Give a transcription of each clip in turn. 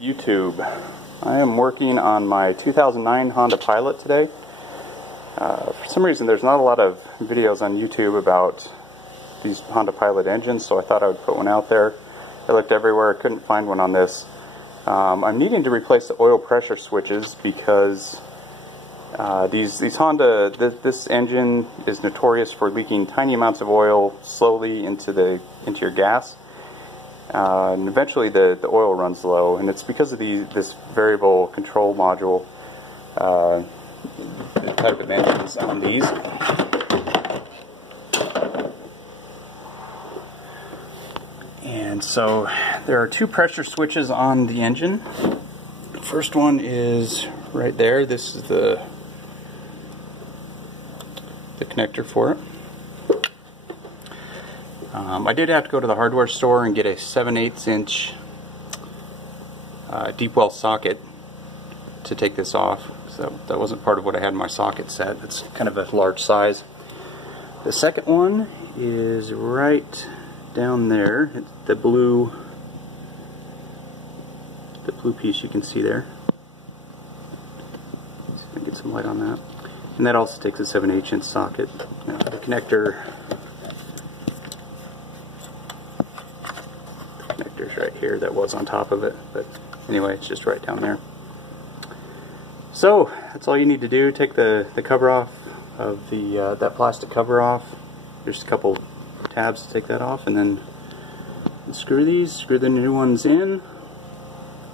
YouTube. I am working on my 2009 Honda Pilot today. For some reason there's not a lot of videos on YouTube about these Honda Pilot engines, so I thought I would put one out there. I looked everywhere, couldn't find one on this. I'm needing to replace the oil pressure switches because these Honda, this engine is notorious for leaking tiny amounts of oil slowly into your gas. And eventually the oil runs low, and it's because of this variable control module type of engines on these. And so there are two pressure switches on the engine. The first one is right there. This is the connector for it. I did have to go to the hardware store and get a 7/8 inch deep well socket to take this off. So that wasn't part of what I had in my socket set. It's kind of a large size. The second one is right down there. It's the blue piece you can see there. Let's see if I can get some light on that. And that also takes a 7/8 inch socket. Now, the connector's right here. That was on top of it, but anyway, it's just right down there. So that's all you need to do. Take the cover off of that plastic cover off. There's a couple tabs to take that off, and then screw the new ones in,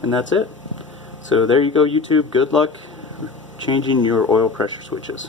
and that's it. So there you go, YouTube. Good luck changing your oil pressure switches.